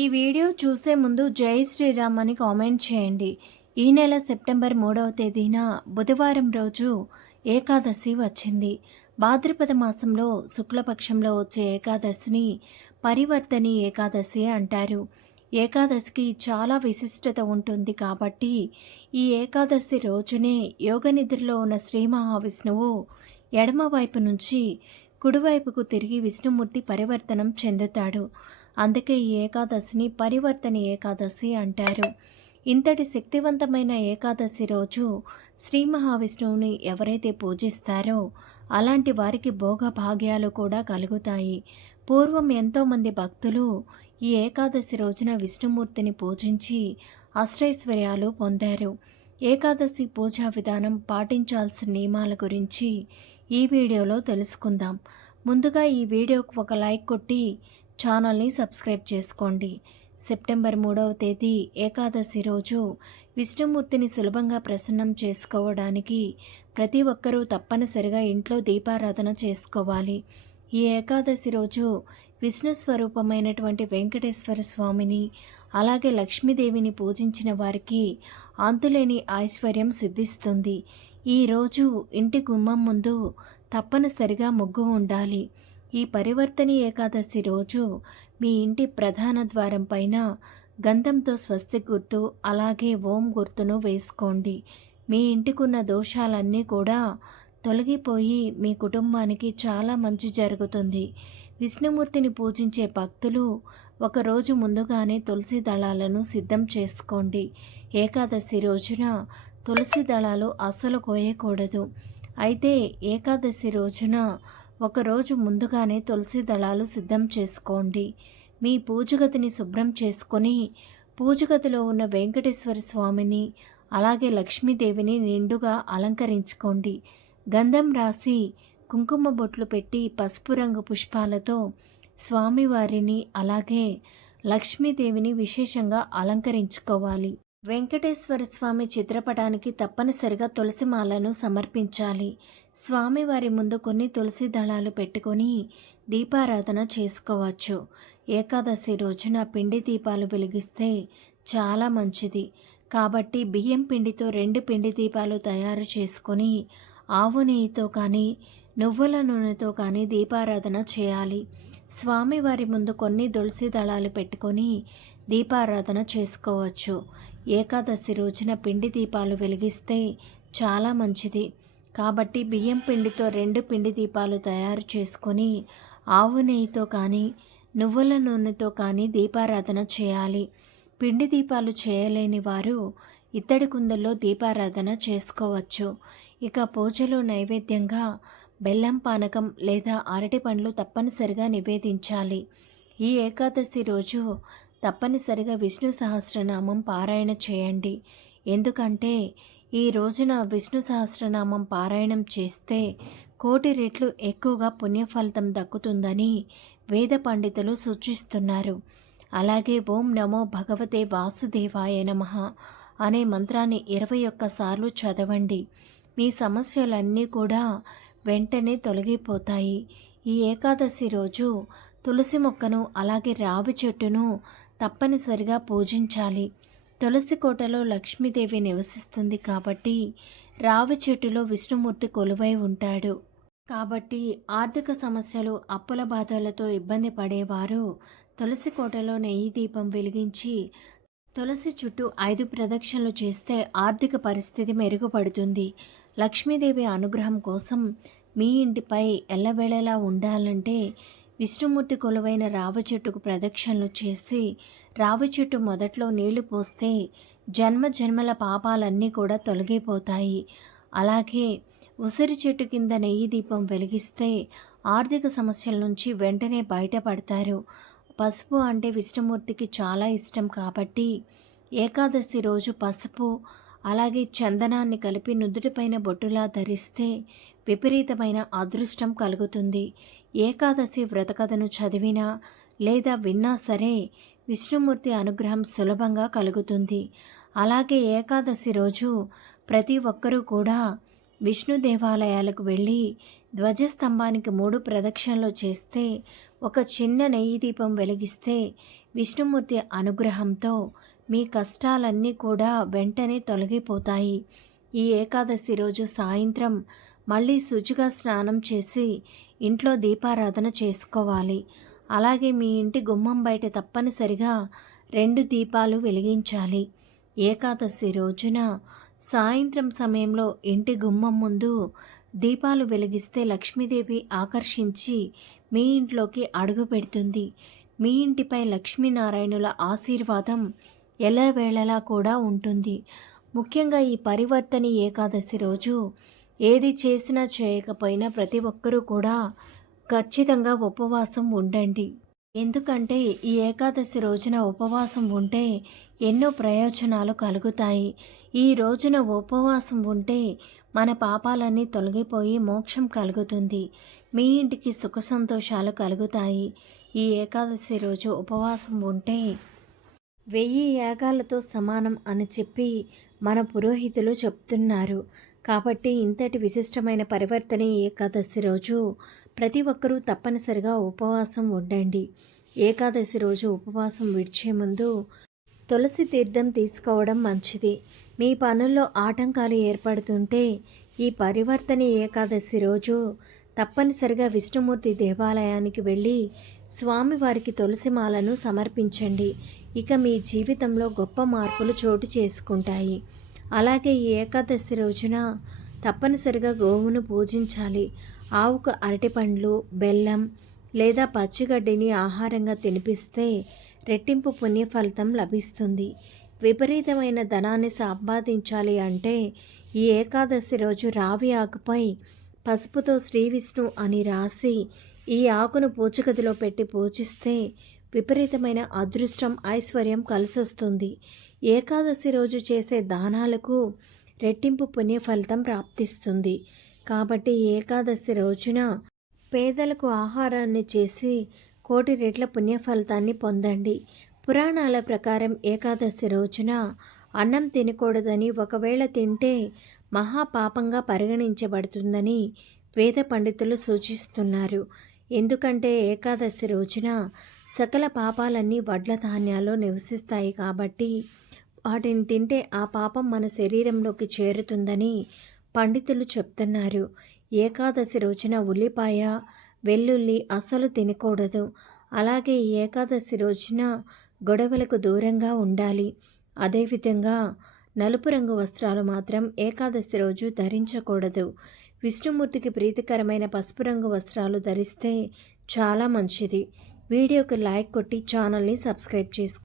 ఈ వీడియో చూసే ముందు జై శ్రీరామ్ అని కామెంట్ చేయండి. ఈ నెల సెప్టెంబర్ మూడవ తేదీన బుధవారం రోజు ఏకాదశి వచ్చింది. భాద్రపద మాసంలో శుక్లపక్షంలో వచ్చే ఏకాదశిని పరివర్తని ఏకాదశి అంటారు. ఏకాదశికి చాలా విశిష్టత ఉంటుంది కాబట్టి ఈ ఏకాదశి రోజునే యోగ నిద్రలో ఉన్న శ్రీ మహావిష్ణువు ఎడమవైపు నుంచి కుడివైపుకు తిరిగి విష్ణుమూర్తి పరివర్తనం చెందుతాడు. అందుకే ఈ ఏకాదశిని పరివర్తన ఏకాదశి అంటారు. ఇంతటి శక్తివంతమైన ఏకాదశి రోజు శ్రీ మహావిష్ణువుని ఎవరైతే పూజిస్తారో అలాంటి వారికి భోగ భాగ్యాలు కూడా కలుగుతాయి. పూర్వం ఎంతోమంది భక్తులు ఈ ఏకాదశి రోజున విష్ణుమూర్తిని పూజించి అష్టైశ్వర్యాలు పొందారు. ఏకాదశి పూజా విధానం పాటించాల్సిన నియమాల గురించి ఈ వీడియోలో తెలుసుకుందాం. ముందుగా ఈ వీడియోకు ఒక లైక్ కొట్టి ఛానల్ని సబ్స్క్రైబ్ చేసుకోండి. సెప్టెంబర్ మూడవ తేదీ ఏకాదశి రోజు విష్ణుమూర్తిని సులభంగా ప్రసన్నం చేసుకోవడానికి ప్రతి ఒక్కరూ తప్పనిసరిగా ఇంట్లో దీపారాధన చేసుకోవాలి. ఈ ఏకాదశి రోజు విష్ణు స్వరూపమైనటువంటి వెంకటేశ్వర స్వామిని అలాగే లక్ష్మీదేవిని పూజించిన వారికి అంతులేని ఐశ్వర్యం సిద్ధిస్తుంది. ఈరోజు ఇంటి గుమ్మం ముందు తప్పనిసరిగా ముగ్గు ఉండాలి. ఈ పరివర్తని ఏకాదశి రోజు మీ ఇంటి ప్రధాన ద్వారం పైన గంధంతో స్వస్తి గుర్తు అలాగే ఓం గుర్తును వేసుకోండి. మీ ఇంటికున్న దోషాలన్నీ కూడా తొలగిపోయి మీ కుటుంబానికి చాలా మంచి జరుగుతుంది. విష్ణుమూర్తిని పూజించే భక్తులు ఒకరోజు ముందుగానే తులసి దళాలను సిద్ధం చేసుకోండి. ఏకాదశి రోజున తులసి దళాలు అస్సలు కోయకూడదు. అయితే ఏకాదశి రోజున ఒకరోజు ముందుగానే తులసి దళాలు సిద్ధం చేసుకోండి. మీ పూజగతిని శుభ్రం చేసుకొని పూజగతిలో ఉన్న వెంకటేశ్వర స్వామిని అలాగే లక్ష్మీదేవిని నిండుగా అలంకరించుకోండి. గంధం రాసి కుంకుమ బొట్లు పెట్టి పసుపు రంగు పుష్పాలతో స్వామివారిని అలాగే లక్ష్మీదేవిని విశేషంగా అలంకరించుకోవాలి. వెంకటేశ్వర స్వామి చిత్రపటానికి తప్పనిసరిగా తులసిమాలను సమర్పించాలి. స్వామివారి ముందు కొన్ని తులసి దళాలు పెట్టుకొని దీపారాధన చేసుకోవచ్చు. ఏకాదశి రోజున పిండి దీపాలు వెలిగిస్తే చాలా మంచిది. కాబట్టి బియ్యం పిండితో రెండు పిండి దీపాలు తయారు చేసుకొని ఆవు నెయ్యితో కానీ నువ్వుల నూనెతో కానీ దీపారాధన చేయాలి. స్వామివారి ముందు కొన్ని తులసి దళాలు పెట్టుకొని దీపారాధన చేసుకోవచ్చు. ఏకాదశి రోజున పిండి దీపాలు వెలిగిస్తే చాలా మంచిది. కాబట్టి బియ్యం పిండితో రెండు పిండి దీపాలు తయారు చేసుకొని ఆవు నెయ్యితో కానీ నువ్వుల నూనెతో కానీ దీపారాధన చేయాలి. పిండి దీపాలు చేయలేని వారు ఇత్తడి కుందల్లో దీపారాధన చేసుకోవచ్చు. ఇక పూజలో నైవేద్యంగా బెల్లం పానకం లేదా అరటి పండ్లు తప్పనిసరిగా నివేదించాలి. ఈ ఏకాదశి రోజు తప్పనిసరిగా విష్ణు సహస్రనామం పారాయణ చేయండి. ఎందుకంటే ఈ రోజున విష్ణు సహస్రనామం పారాయణం చేస్తే కోటి రెట్లు ఎక్కువగా పుణ్యఫలితం దక్కుతుందని వేద పండితులు సూచిస్తున్నారు. అలాగే ఓం నమో భగవతే వాసుదేవాయ నమ అనే మంత్రాన్ని ఇరవై ఒక్కసార్లు చదవండి. మీ సమస్యలన్నీ కూడా వెంటనే తొలగిపోతాయి. ఈ ఏకాదశి రోజు తులసి మొక్కను అలాగే రావి చెట్టును తప్పనిసరిగా పూజించాలి. తులసి కోటలో లక్ష్మీదేవి నివసిస్తుంది కాబట్టి రావి చెట్టులో విష్ణుమూర్తి కొలువై ఉంటాడు. కాబట్టి ఆర్థిక సమస్యలు అప్పుల బాధలతో ఇబ్బంది పడేవారు తులసి కోటలో నెయ్యి దీపం వెలిగించి తులసి చుట్టూ ఐదు ప్రదక్షిణలు చేస్తే ఆర్థిక పరిస్థితి మెరుగుపడుతుంది. లక్ష్మీదేవి అనుగ్రహం కోసం మీ ఇంటిపై ఎల్లవేళలా ఉండాలంటే విష్ణుమూర్తి కొలువైన రావి చెట్టుకు ప్రదక్షిణలు చేసి రావి చెట్టు మొదట్లో నీళ్ళు పోస్తే జన్మ జన్మల పాపాలన్నీ కూడా తొలగిపోతాయి. అలాగే ఉసిరి చెట్టు కింద నెయ్యి దీపం వెలిగిస్తే ఆర్థిక సమస్యల నుంచి వెంటనే బయటపడతారు. పసుపు అంటే విష్ణుమూర్తికి చాలా ఇష్టం కాబట్టి ఏకాదశి రోజు పసుపు అలాగే చందనాన్ని కలిపి నుదుటిపైన బొట్టులా ధరిస్తే విపరీతమైన అదృష్టం కలుగుతుంది. ఏకాదశి వ్రతకథను చదివినా లేదా విన్నా సరే విష్ణుమూర్తి అనుగ్రహం సులభంగా కలుగుతుంది. అలాగే ఏకాదశి రోజు ప్రతి ఒక్కరూ కూడా విష్ణు దేవాలయాలకు వెళ్ళి ధ్వజస్తంభానికి మూడు ప్రదక్షిణలు చేస్తే ఒక చిన్న నెయ్యి దీపం వెలిగిస్తే విష్ణుమూర్తి అనుగ్రహంతో మీ కష్టాలన్నీ కూడా వెంటనే తొలగిపోతాయి. ఈ ఏకాదశి రోజు సాయంత్రం మళ్ళీ శుచిగా స్నానం చేసి ఇంట్లో దీపారాధన చేసుకోవాలి. అలాగే మీ ఇంటి గుమ్మం బయట తప్పనిసరిగా రెండు దీపాలు వెలిగించాలి. ఏకాదశి రోజున సాయంత్రం సమయంలో ఇంటి గుమ్మం ముందు దీపాలు వెలిగిస్తే లక్ష్మీదేవి ఆకర్షించి మీ ఇంట్లోకి అడుగు పెడుతుంది. మీ ఇంటిపై లక్ష్మీనారాయణుల ఆశీర్వాదం ఎల్లవేళలా కూడా ఉంటుంది. ముఖ్యంగా ఈ పరివర్తని ఏకాదశి రోజు ఏది చేసినా చేయకపోయినా ప్రతి ఒక్కరూ కూడా ఖచ్చితంగా ఉపవాసం ఉండండి. ఎందుకంటే ఈ ఏకాదశి రోజున ఉపవాసం ఉంటే ఎన్నో ప్రయోజనాలు కలుగుతాయి. ఈ రోజున ఉపవాసం ఉంటే మన పాపాలన్నీ తొలగిపోయి మోక్షం కలుగుతుంది. మీ ఇంటికి సుఖ సంతోషాలు కలుగుతాయి. ఈ ఏకాదశి రోజు ఉపవాసం ఉంటే వెయ్యి యాగాలతో సమానం అని చెప్పి మన పురోహితులు చెప్తున్నారు. కాబట్టి ఇంతటి విశిష్టమైన పరివర్తన ఏకాదశి రోజు. ప్రతి ఒక్కరూ తప్పనిసరిగా ఉపవాసం ఉండండి. ఏకాదశి రోజు ఉపవాసం విడిచే ముందు తులసి తీర్థం తీసుకోవడం మంచిది. మీ పనుల్లో ఆటంకాలు ఏర్పడుతుంటే ఈ పరివర్తన ఏకాదశి రోజు. తప్పనిసరిగా విష్ణుమూర్తి దేవాలయానికి వెళ్ళి స్వామివారికి తులసిమాలను సమర్పించండి. ఇక మీ జీవితంలో గొప్ప మార్పులు చోటు చేసుకుంటాయి. అలాగే ఈ ఏకాదశి రోజున తప్పనిసరిగా గోవును పూజించాలి. ఆవుకు అరటిపండ్లు బెల్లం లేదా పచ్చిగడ్డిని ఆహారంగా తినిపిస్తే రెట్టింపు పుణ్య ఫలితం లభిస్తుంది. విపరీతమైన ధనాన్ని సంపాదించాలి అంటే ఈ ఏకాదశి రోజు రావి ఆకుపై పసుపుతో శ్రీ విష్ణు అని రాసి ఈ ఆకును పూజగదిలో పెట్టి పూజిస్తే విపరీతమైన అదృష్టం ఐశ్వర్యం కలిసొస్తుంది. ఏకాదశి రోజు చేసే దానాలకు రెట్టింపు పుణ్య ఫలితం ప్రాప్తిస్తుంది. కాబట్టి ఏకాదశి రోజున పేదలకు ఆహారాన్ని చేసి కోటి రెట్ల పుణ్య ఫలితాన్ని పొందండి. పురాణాల ప్రకారం ఏకాదశి రోజున అన్నం తినకూడదని ఒకవేళ తింటే మహాపాపంగా పరిగణించబడుతుందని వేద పండితులు సూచిస్తున్నారు. ఎందుకంటే ఏకాదశి రోజున సకల పాపాలన్నీ వడ్ల ధాన్యాల్లో నివసిస్తాయి కాబట్టి వాటిని తింటే ఆ పాపం మన శరీరంలోకి చేరుతుందని పండితులు చెప్తున్నారు. ఏకాదశి రోజున ఉల్లిపాయ వెల్లుల్లి అసలు తినకూడదు. అలాగే ఏకాదశి రోజున గొడవలకు దూరంగా ఉండాలి. అదేవిధంగా నలుపు రంగు వస్త్రాలు మాత్రం ఏకాదశి రోజు ధరించకూడదు. విష్ణుమూర్తికి ప్రీతికరమైన పసుపు రంగు వస్త్రాలు ధరిస్తే చాలా మంచిది. వీడియోకి లైక్ కొట్టి ఛానల్ని సబ్స్క్రైబ్ చేసుకో